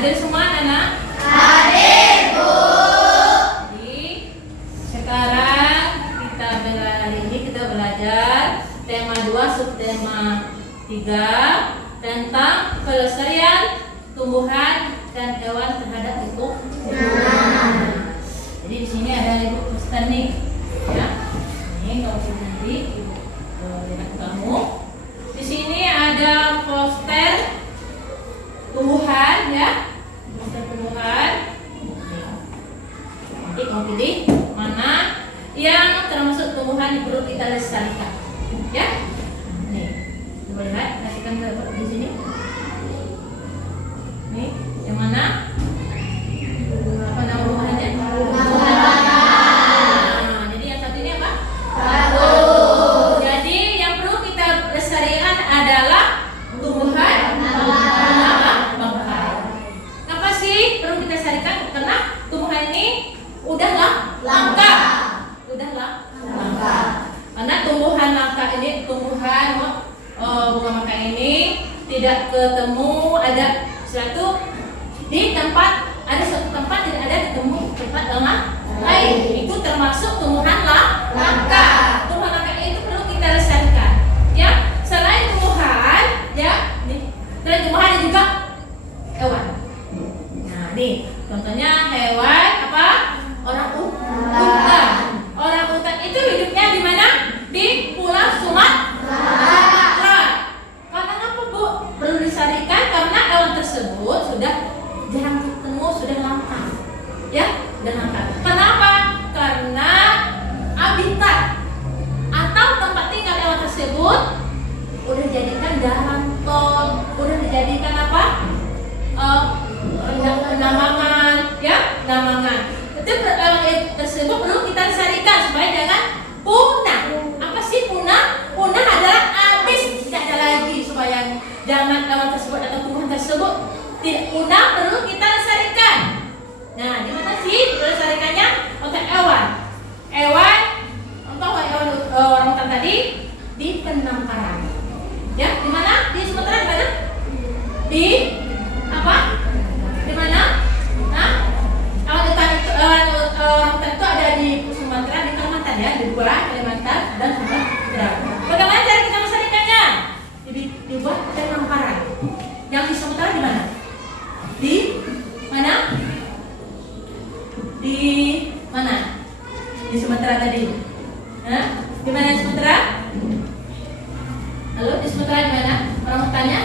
Hadir semua anak? Hadir, Bu. Jadi sekarang kita belajar tema 2 subtema 3 tentang pelestarian tumbuhan dan hewan terhadap lingkungan. Jadi di sini ada Ibu poster nih, ya. Ini kalau nanti Ibu lihat kamu. Di sini ada poster tumbuhan, ya. Poster tumbuhan. Nanti mau pilih mana yang termasuk tumbuhan yang perlu kita lestarikan, ya. Nih, coba lihat, kasihkan di sini. Nih, yang mana? Apa nama tumbuhannya? Nah, jadi yang satu ini apa? Jadi yang perlu kita lestarikan adalah tumbuhan apa? Bangkai. Kenapa sih perlu kita lestarikan? Karena tumbuhan ini udahlah langka. Karena tumbuhan langka ini, tumbuhan bunga mangga ini tidak ketemu ada suatu di tempat, ada suatu tempat tidak ada ketemu tempat lain. Itu termasuk tumbuhan langka. Tumbuhan langka itu perlu kita lestarikan. Ya, selain tumbuhan, ya, nih, selain tumbuhan ada juga hewan. Nah, nih contohnya hewan apa? Orang-utan. Orang-utan itu hidupnya di mana? Di Pulau Sumatera. Karena apa, Bu? Perlu dilestarikan karena hewan tersebut sudah jarang ketemu, sudah langka. Ya, sudah langka. Kenapa? Karena habitat atau tempat tinggal hewan tersebut udah dijadikan jalan tol, udah dijadikan apa? Penambangan, ya, penambangan. Itu tersebut perlu kita lestarikan supaya jangan punah. Apa sih punah? Punah adalah habis, tidak ada lagi, supaya jangan hewan tersebut atau tumbuhan tersebut tidak punah, perlu kita lestarikan. Nah, di mana sih lestarikannya? Untuk hewan. Untuk hewan orangutan tadi di penangkaran. Ya, di mana? Di Sumatera di mana? Di apa? Di mana? Nah, orangutan itu ada di Sumatera, di Kalimantan, ya, di dua, Kalimantan dan Sumatera. Bagaimana cara kita melestarikannya? Dibuat penangkaran. Yang di Sumatera di mana? Di mana? Di mana? Di Sumatera tadi. Hah? Di mana di Sumatera? Halo, di Sumatera di mana? Orangutannya?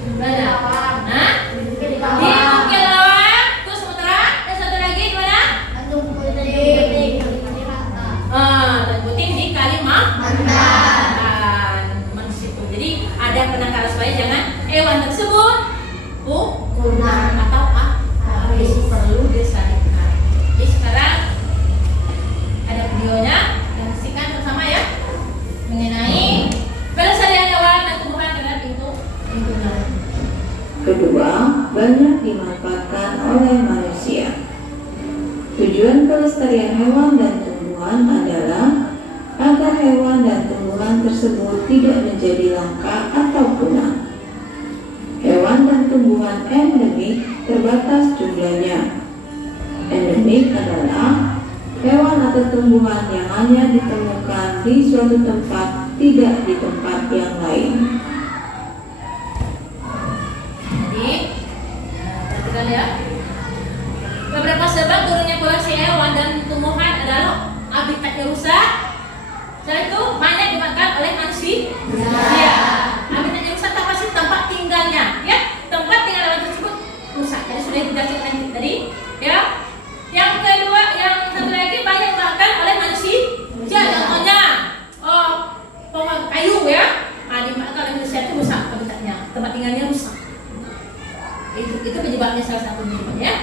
Di mana? Hah? Di Bukit Lawang. Terus Sumatera? Dan satu lagi di mana? Tanjung Puting di Kalimantan. Di situ. Jadi ada penangkaran supaya jangan hewan tersebut punah atau habis, perlu dilestarikan. Jadi sekarang ada videonya, kita saksikan bersama, ya, mengenai pelestarian hewan dan tumbuhan terhadap lingkungan. Kedua, banyak dimanfaatkan oleh manusia. Tujuan pelestarian hewan dan tumbuhan adalah agar hewan dan tumbuhan tersebut tidak menjadi langka atau punah. Hewan dan tumbuhan endemik terbatas jumlahnya. Endemik adalah hewan atau tumbuhan yang hanya ditemukan di suatu tempat, tidak di tempat yang lain. Jadi, perhatikan, ya. Beberapa sebab turunnya populasi hewan dan tumbuhan adalah habitatnya rusak. Setelah itu banyak dimakan oleh manusia. Habitatnya rusak, apa sih? Tempat tinggalnya, ya. Tempat tinggal hewan tersebut rusak. Jadi sudah dijelaskan tadi, ya. Yang kedua, yang satu lagi banyak dimakan oleh manusia. Contohnya, pohon kayu, ya. Dimakan oleh manusia itu rusak habitatnya, tempat tinggalnya rusak. Itu penyebabnya, salah satu penyebabnya, ya.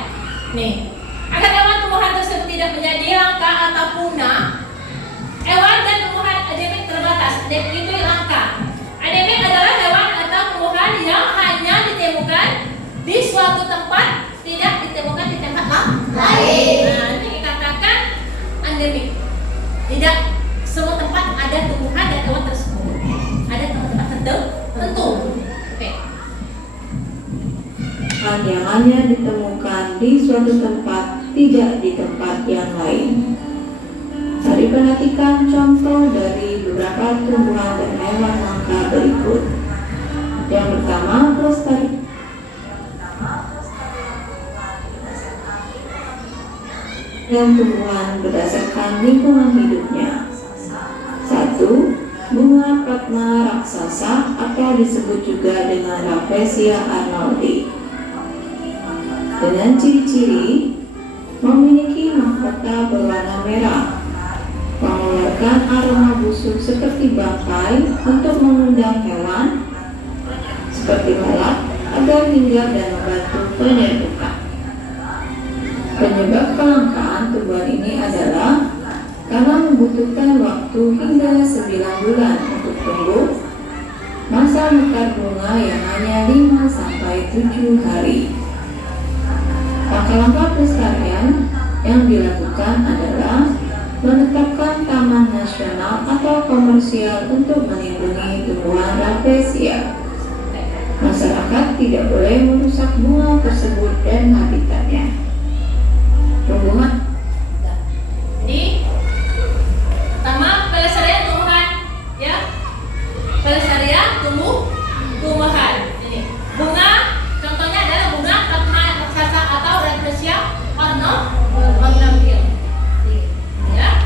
Nih, agar hewan tumbuhan tersebut tidak menjadi langka atau punah, hewan dan tumbuhan endemik terbatas. Endemik itu langka. Endemik adalah hewan atau tumbuhan yang hanya ditemukan di suatu tempat, tidak ditemukan di tempat lain. Nah, ini dikatakan endemik. Tidak semua tempat ada tumbuhan dan hewan tersebut. Ada tempat-tempat tertentu. Oke. yang hanya ditemukan di suatu tempat, tidak di tempat yang lain. Mari perhatikan contoh dari beberapa tumbuhan dan hewan langka berikut. Yang pertama, pelestari. Yang tumbuhan berdasarkan lingkungan hidupnya. 1. Bunga Ratna raksasa atau disebut juga dengan Rafflesia arnoldi. Dengan ciri-ciri memiliki mahkota berwarna merah, mengeluarkan aroma busuk seperti bangkai untuk mengundang hewan seperti lalat agar hinggap dan membantu penyerbukan. Penyebab kelangkaan tumbuhan ini adalah karena membutuhkan waktu hingga 9 bulan untuk tumbuh, masa mekar bunga yang hanya 5-7 hari. Langkah-langkah pelestarian yang dilakukan adalah menetapkan taman nasional atau komersial untuk melindungi tumbuhan Rafflesia. Masyarakat tidak boleh merusak bunga tersebut dan habitatnya. Tumbuhan. Jadi pertama, pelestarian tumbuhan, ya. Pelestarian tumbuhan. Ini bunga, contohnya adalah bunga Ratna raksasa atau Rafflesia arnoldi. Ya,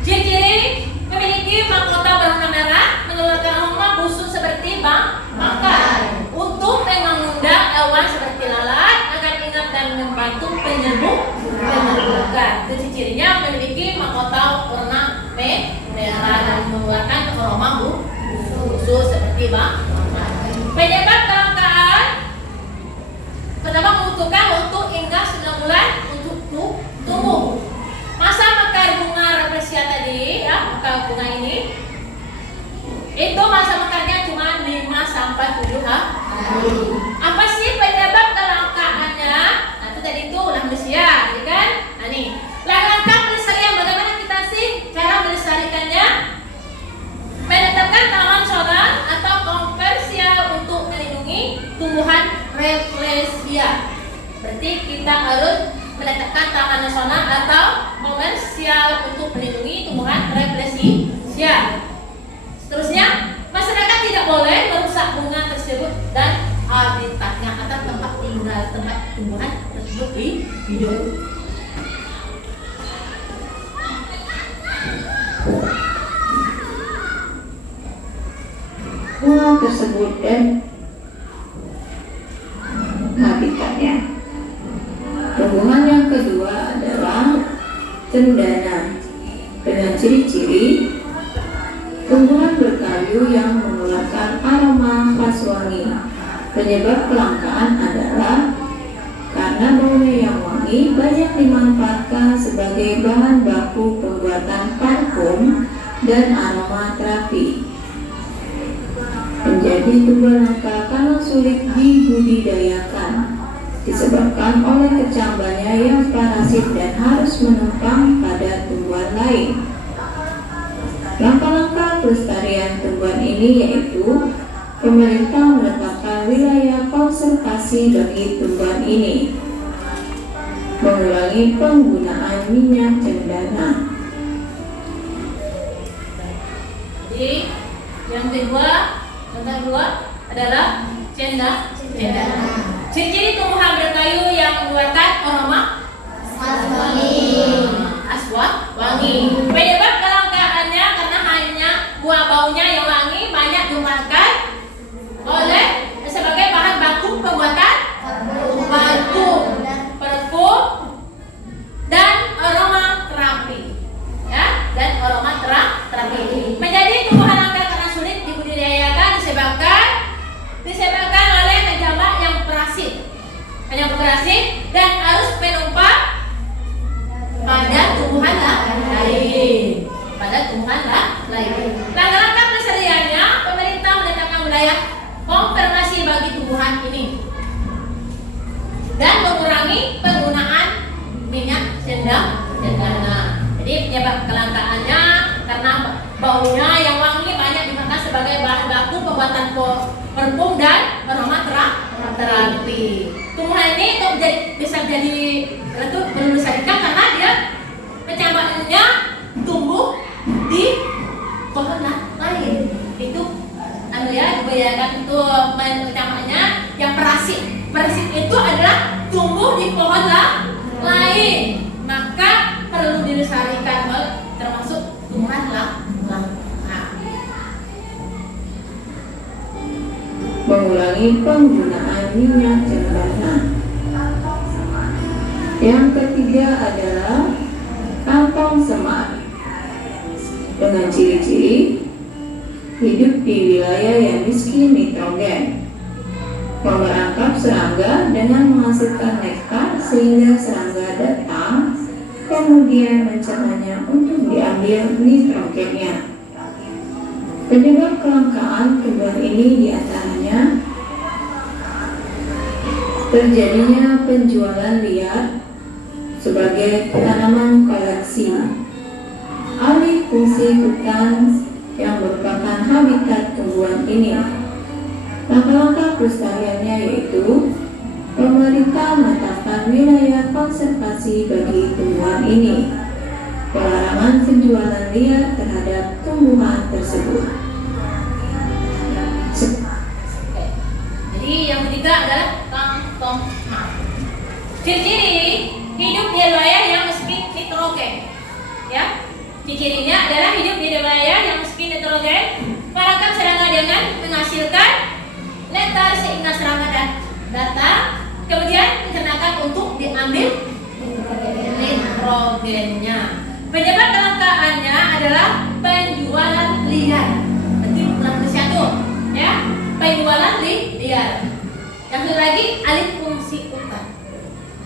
ciri-ciri memiliki mahkota berwarna merah, mengeluarkan aroma busuk seperti bangkai untuk mengundang hewan seperti lalat agar ingat dan membantu penyerbukan. Itu cirinya memiliki mahkota warna merah dan mengeluarkan aroma busuk seperti bangkai. Penyebab kelangkaan pertama, membutuhkan waktu hingga 9 bulan untuk tumbuh. Masa mekar bunga Rafflesia tadi, ya, mekar bunga ini, itu masa mekarnya cuma 5-7 hari. Apa sih penyebab kelangkaannya? Nah, itu tadi itu Rafflesia, ya kan? Nah, nih, langkah pelestarian bagaimana kita sih cara melestarikannya? Menetapkan taman nasional atau komersial untuk melindungi tumbuhan Rafflesia. Berarti kita harus menetapkan taman nasional atau komersial untuk melindungi tumbuhan Rafflesia. Seterusnya, masyarakat tidak boleh merusak bunga tersebut dan habitatnya atau tempat tinggal tempat tumbuhan tersebut hidup. Bunga tersebut dan habitatnya. Tumbuhan yang kedua adalah cendana. Dengan ciri-ciri tumbuhan berkayu yang mengeluarkan aroma khas wangi. Penyebab kelangkaan adalah karena baunya yang wangi banyak dimanfaatkan sebagai bahan baku pembuatan parfum dan aromaterapi. Menjadi tumbuhan langka karena sulit dibudidayakan disebabkan oleh kecambahnya yang parasit dan harus menumpang pada tumbuhan lain. Langkah-langkah pelestarian tumbuhan ini yaitu pemerintah menetapkan wilayah konservasi bagi tumbuhan ini, mengurangi penggunaan minyak cendana. Jadi yang kedua adalah cendana. Ciri-ciri tumbuhan berkayu yang mengeluarkan aroma wangi. Penyebab kelangkaannya karena hanya buah baunya yang wangi banyak dimakan oleh sebagai bahan baku pembuatan parfum dan aroma terapi. Ya, dan aroma terapi. Menjadi tumbuhan langka karena sulit dibudidayakan disebabkan oleh kecambah yang parasit dan harus menumpang pada tumbuhan lain. Langkah-langkah pelestariannya, pemerintah menetapkan wilayah konservasi bagi tumbuhan ini dan mengurangi penggunaan minyak cendana. Jadi penyebab kelangkaannya karena baunya yang wangi banyak dimakan sebagai bahan baku pembuatan parfum dan aroma terapi. terapi. Tumbuhan ini untuk bisa jadi melestarikan karena dia kecabaannya tumbuh di pohon lain. Itu dibayangkan itu kecabaannya yang perasit. Perasit itu adalah tumbuh di pohon lain, maka perlu dilestarikan, termasuk tumbuhan langka. Mengurangi penggunaan minyak cendana. Yang ketiga adalah kantong semar. Dengan ciri-ciri hidup di wilayah yang miskin nitrogen, merangkap serangga dengan menghasilkan nektar sehingga serangga datang, kemudian mencernanya untuk diambil nitrogennya. Penyebab kelangkaan tumbuhan ini diantaranya terjadinya penjualan liar sebagai tanaman koleksi, alih fungsi hutan yang merupakan habitat tumbuhan ini. Langkah-langkah pelestariannya yaitu pemerintah menetapkan wilayah konservasi bagi tumbuhan ini, pelarangan penjualan liar terhadap tumbuhan tersebut. Jadi yang ketiga adalah kantong semar. Ciri-ciri hidup di wilayah yang miskin nitrogen. Ya, ciri-cirinya adalah hidup di wilayah yang miskin nitrogen, merangkap serangga dengan menghasilkan nektar sehingga serangga datang, kemudian mencernakan untuk diambil nitrogennya. Penyebab kelangkaannya adalah penjualan liar. Berarti bukan satu, ya, penjualan liar. Yang satu lagi alih fungsi hutan.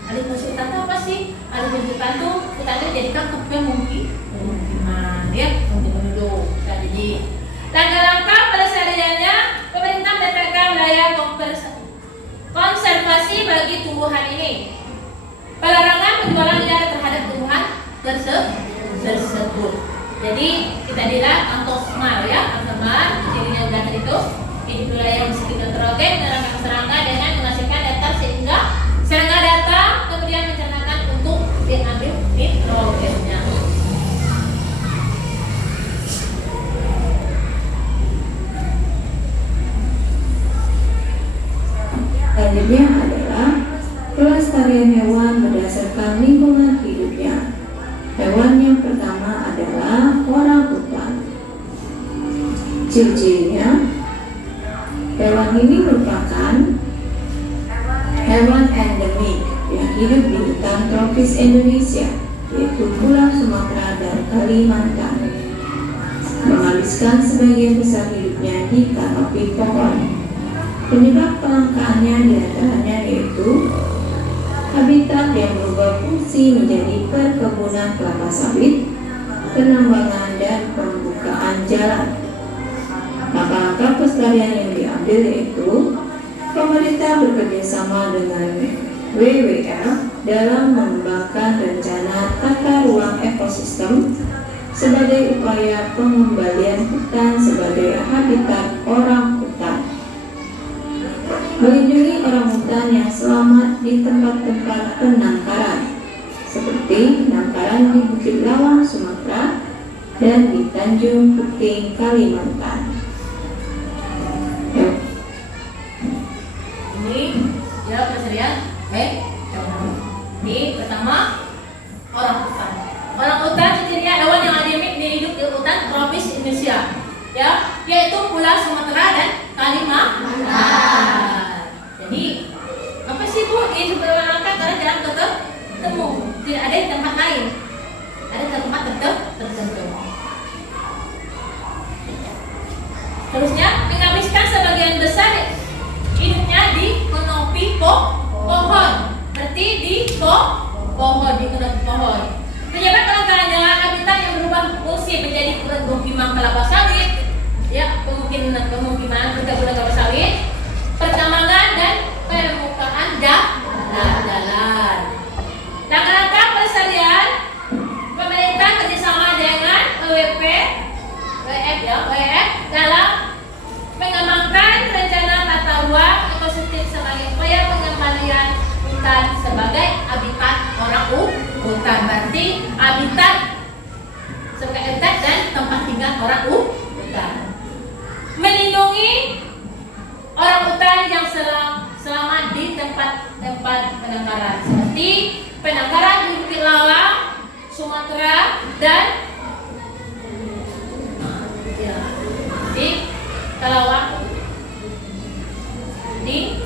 Alih fungsi hutan itu apa sih? Alih fungsi hutan itu hutan itu dijadikan pemukiman, ya, untuk penduduk. Jadi langkah-langkah pelestariannya, pemerintah menetapkan wilayah konservasi bagi tumbuhan ini, pelarangan penjualan liar terhadap tumbuhan tersebut. Jadi kita lihat kantong semar, ya, kantong semar cirinya udah tadi itu hidup wilayah miskin nitrogen, merangkap serangga dengan menghasilkan nektar sehingga serangga datang kemudian mencernakan untuk diambil nitrogennya. Selanjutnya adalah pelestarian hewan berdasarkan lingkungan hidupnya. Hewan yang pertama adalah orangutan. Ciri-cirinya, hewan ini merupakan hewan endemik yang hidup di hutan tropis Indonesia, yaitu Pulau Sumatera dan Kalimantan. Menghabiskan sebagian besar hidupnya di kanopi pohon. Penyebab kelangkaannya diantaranya yaitu habitat yang berubah fungsi menjadi perkebunan kelapa sawit, penambangan, dan pembukaan jalan. Langkah-langkah pelestarian yang diambil yaitu pemerintah bekerjasama dengan WWF dalam mengembangkan rencana tata ruang ekosistem sebagai upaya pengembalian hutan sebagai habitat orangutan, melindungi orangutan yang selamat di tempat-tempat penangkaran seperti penangkaran di Bukit Lawang, Sumatera, dan di Tanjung Puting, Kalimantan. Ini ya pelestarian ini pertama orangutan. Orangutan cirinya hewan yang endemik di hidup di hutan tropis Indonesia, ya, yaitu Pulau Sumatera dan Kalimantan. Jadi apa sih Bu? Ini orangutan karena jarang ketemu, tidak ada di tempat lain, ada di tempat tertentu. Terusnya menghabiskan sebagian besar hidupnya di kanopi pohon, berarti di pohon, di kanopi pohon. Penyebab kelangkaannya habitat yang berubah fungsi menjadi permukiman kelapa sawit, ya, pemukiman perkebunan kelapa sawit, pertambangan, dan permukaan jalan. Langkah-langkah pelestarian, pemerintah kerjasama dengan WWF dalam mengembangkan rencana tata ruang ekosistem sebagai upaya sebagai habitat orang hutan. Berarti habitat sebagai habitat dan tempat tinggal orang hutan. Melindungi orang hutan yang selamat di tempat penangkaran, seperti penangkaran di Bukit Lawang, Sumatera, dan di Kalawang, di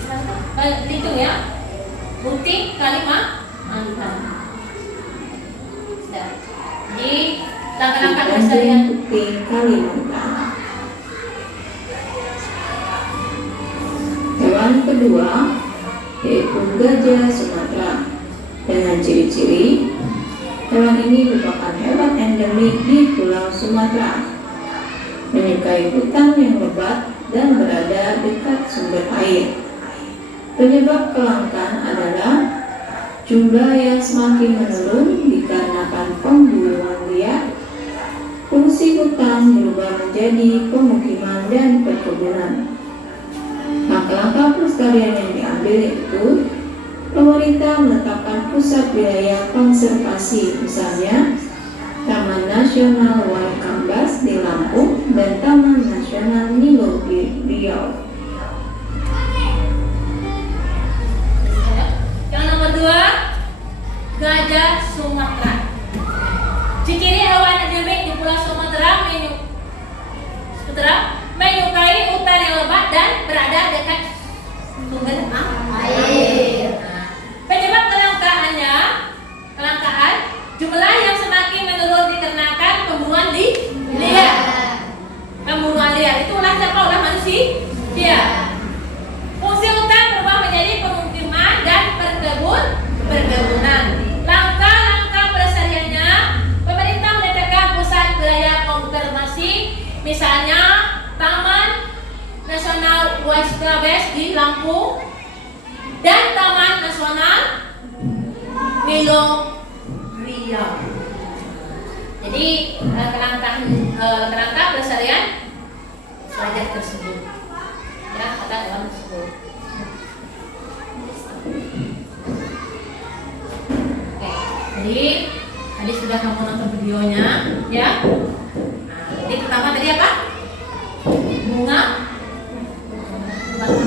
itu ya, Bunting, Kalimantan. Di langkah-langkah pelestarian Bunting, Kalimantan. Hewan kedua yaitu gajah Sumatera. Dengan ciri-ciri, hewan ini merupakan hewan endemik di Pulau Sumatera, menyukai hutan yang lebat dan berada dekat sumber air. Penyebab kelangkaan adalah jumlah yang semakin menurun dikarenakan pemburuan liar. Fungsi hutan berubah menjadi pemukiman dan perkebunan. Langkah-langkah pelestarian yang diambil yaitu pemerintah menetapkan pusat wilayah konservasi, misalnya Taman Nasional Waikambas di Lampung dan Taman Nasional Nilo di Riau. Yang nomor 2, gajah Sumatera. Ciri hewan endemik di Pulau Sumatera menyukai hutan yang lebat dan berada dekat sumber air. Penyebab kelangkaan jumlah yang semakin menurun dikarenakan pemburuan liar. Pemburuan liar itu ulah siapa? Ulah manusia. Fungsi hutan berubah menjadi pemukiman dan perkebunan. Langkah-langkah pelestariannya, pemerintah menetapkan pusat wilayah konservasi, misalnya Taman Nasional Waikambas di Lampung dan Taman Nasional Nilo Riau. Jadi kerangka pelestarian pelajar tersebut, ya, kata hewan tersebut. Oke, jadi tadi sudah kamu nonton videonya, ya. Nah, jadi pertama tadi apa? Bunga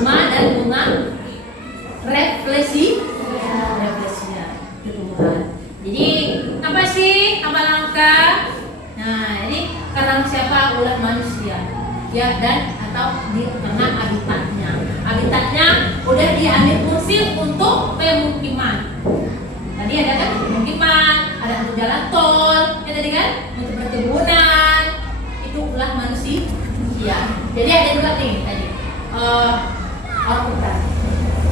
dan bunga refleksinya tumbuhan. Jadi apa sih langkah? Nah, ini karena siapa? Ulah manusia, ya, dan atau karena habitatnya udah diambil fungsi untuk pemukiman. Tadi ada kan pemukiman, ada untuk jalan tol, ya tadi kan untuk perkebunan, itu ulah manusia. Jadi ada dua nih tadi.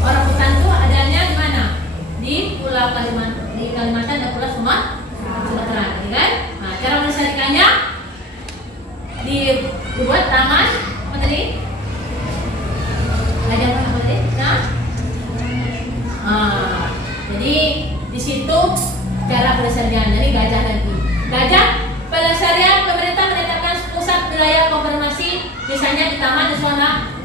Orang hutan itu adanya di mana? Di Pulau Kalimantan dan Pulau Sumatera, kan? Nah, cara melestarikannya dibuat taman apa tadi? Ada apa tadi? Nah, jadi di situ cara pelestarian. Jadi gajah tadi. Gajah pelestarian, pemerintah menetapkan pusat wilayah konservasi, misalnya di Taman Nasional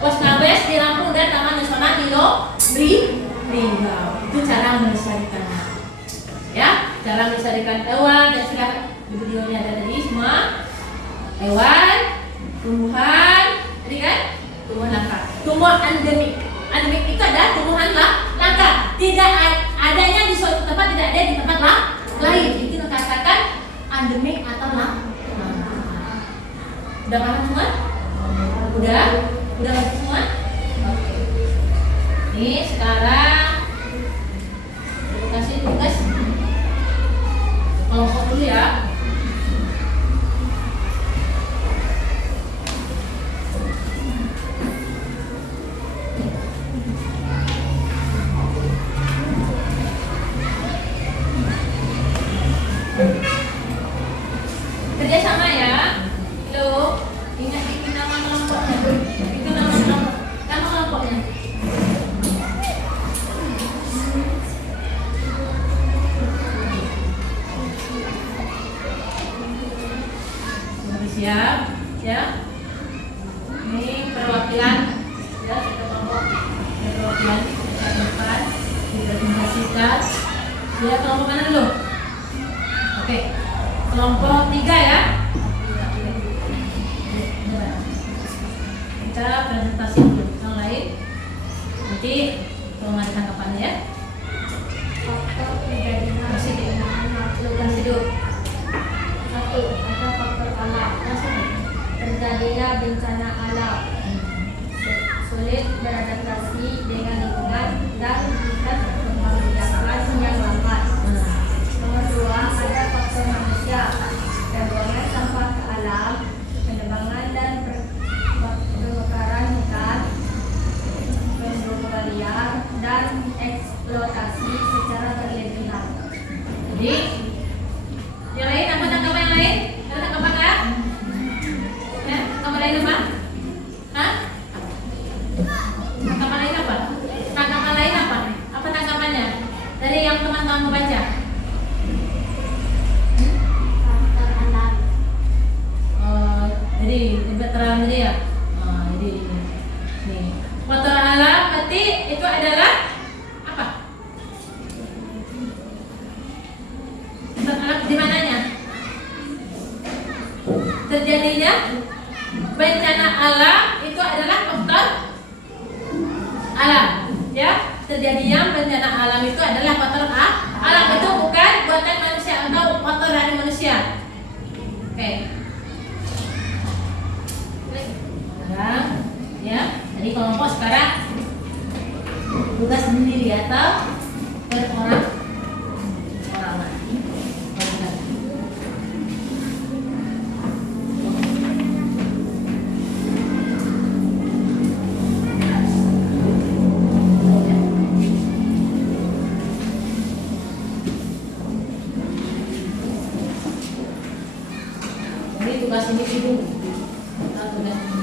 Waikambas di Lampung dan Taman Nasional Nilo Riau. Itu cara melestarikannya, ya, cara melestarikan hewan. Dan sudah di videonya ada tadi semua hewan, tumbuhan, tadi kan tumbuhan langka, tumbuhan endemik. Endemik itu adalah tumbuhan langka, tidak adanya di suatu tempat, tidak ada di tempat lain. Itu dikatakan endemik atau langka. Udah paham semua? Udah ngerti semua? Oke. Nih sekarang kasih tugas kelompok dulu ya. Kerjasama ya. Lo ingat itu nama kelompoknya. Itu nama kelompoknya. sikat. Lihat kelompok mana dulu? Oke, kelompok 3 ya. Kita presentasi dulu yang lain. Nanti kalau nggak ada tanggapannya ya. Faktor terjadinya perubahan makhluk hidup. 1. Ada faktor alam. Terjadinya bencana alam. Sulit beradaptasi dengan lingkungan dan tingkat perkembangan yang lambat. Nomor 2. Ada faktor manusia. Pembuangan sampah ke alam, penebangan dan pembakaran hutan, pembuangan liar dan eksploitasi secara berlebihan. Jadi, yang lain apa tanggapan yang lain? Ada tanggapan nggak? Ya, tanggapan lain apa? Hah? Tanggapan lain apa? Tanggapan lain apa? Apa tanggapannya? Dari yang teman-teman membaca. Faktor alam. Jadi terang tadi ya. Jadi nih. Faktor alam berarti itu adalah apa? Faktor alam di mananya? Terjadinya bencana alam itu adalah faktor alam, ya. Terjadinya bencana alam itu adalah faktor alam, itu bukan buatan manusia atau faktor dari manusia. Oke. Sekarang, ya. Jadi kelompok sekarang tugas sendiri atau orang. Jadi tugas ini dulu. Tugas ini.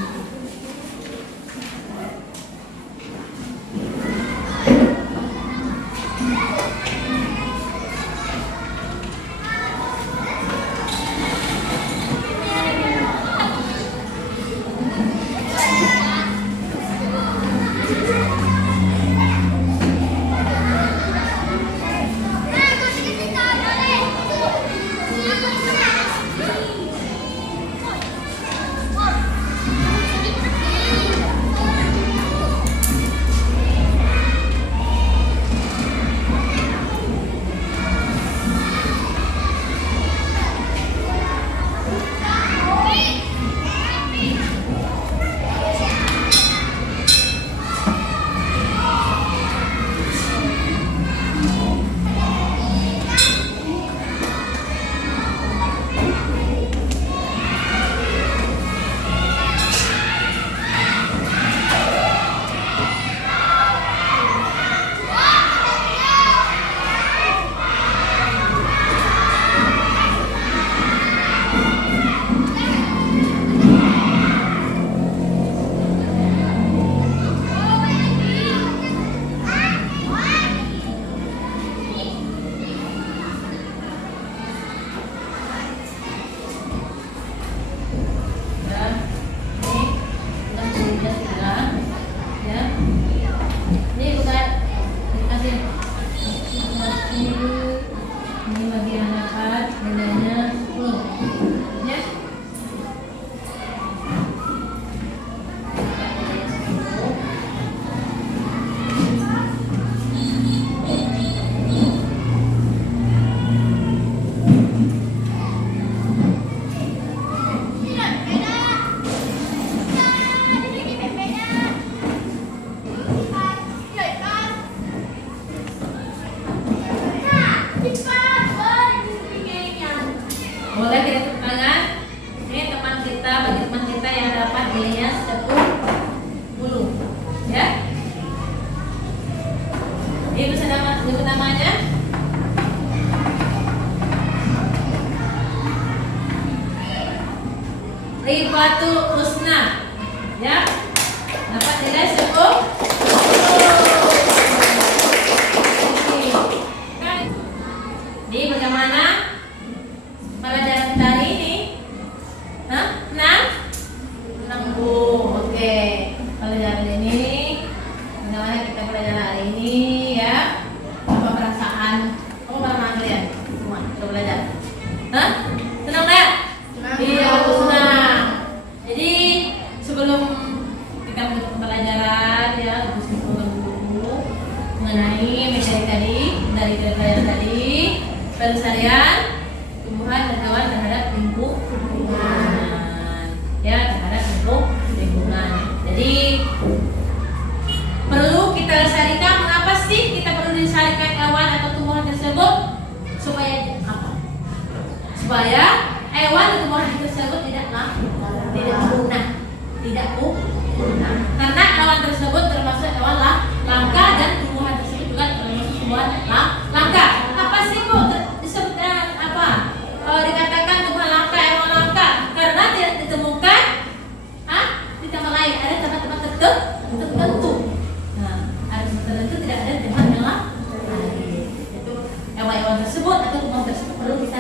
Boleh kita tepuk tangan. Ini teman kita, bagi teman kita yang dapat nilainya 10, ya. Ini bisa nyebut namanya. Rifatul Husna, ya. Dapat nilai 10. Jadi bagaimana pelajaran kita hari ini? Senang? Oke. Pelajaran ini bagaimana kita pelajaran hari ini, ya? Apa perasaan mengenai materi tadi dari pelajaran tadi, pelestarian tumbuhan dan hewan terhadap lingkungan, ya terhadap lingkungan. Jadi perlu kita lestarikan. Mengapa sih kita perlu melestarikan hewan atau tumbuhan tersebut? Supaya apa? Supaya hewan dan tumbuhan tersebut tidak punah. Karena hewan tersebut termasuk hewan langka dan tumbuhan tersebut juga termasuk tumbuhan langka. Apa sih kok disebutkan dikatakan tumbuhan langka, hewan langka? Karena tidak ditemukan di tempat lain. Ada tempat-tempat tertentu. Nah, ada tempat tertentu tidak ada tempat yang lain. Itu hewan-hewan tersebut atau tumbuhan tersebut perlu kita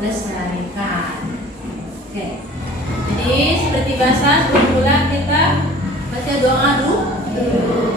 lestarikan. Oke. Jadi seperti biasa sebelum pulang kita baca doa dulu.